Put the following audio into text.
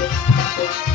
Música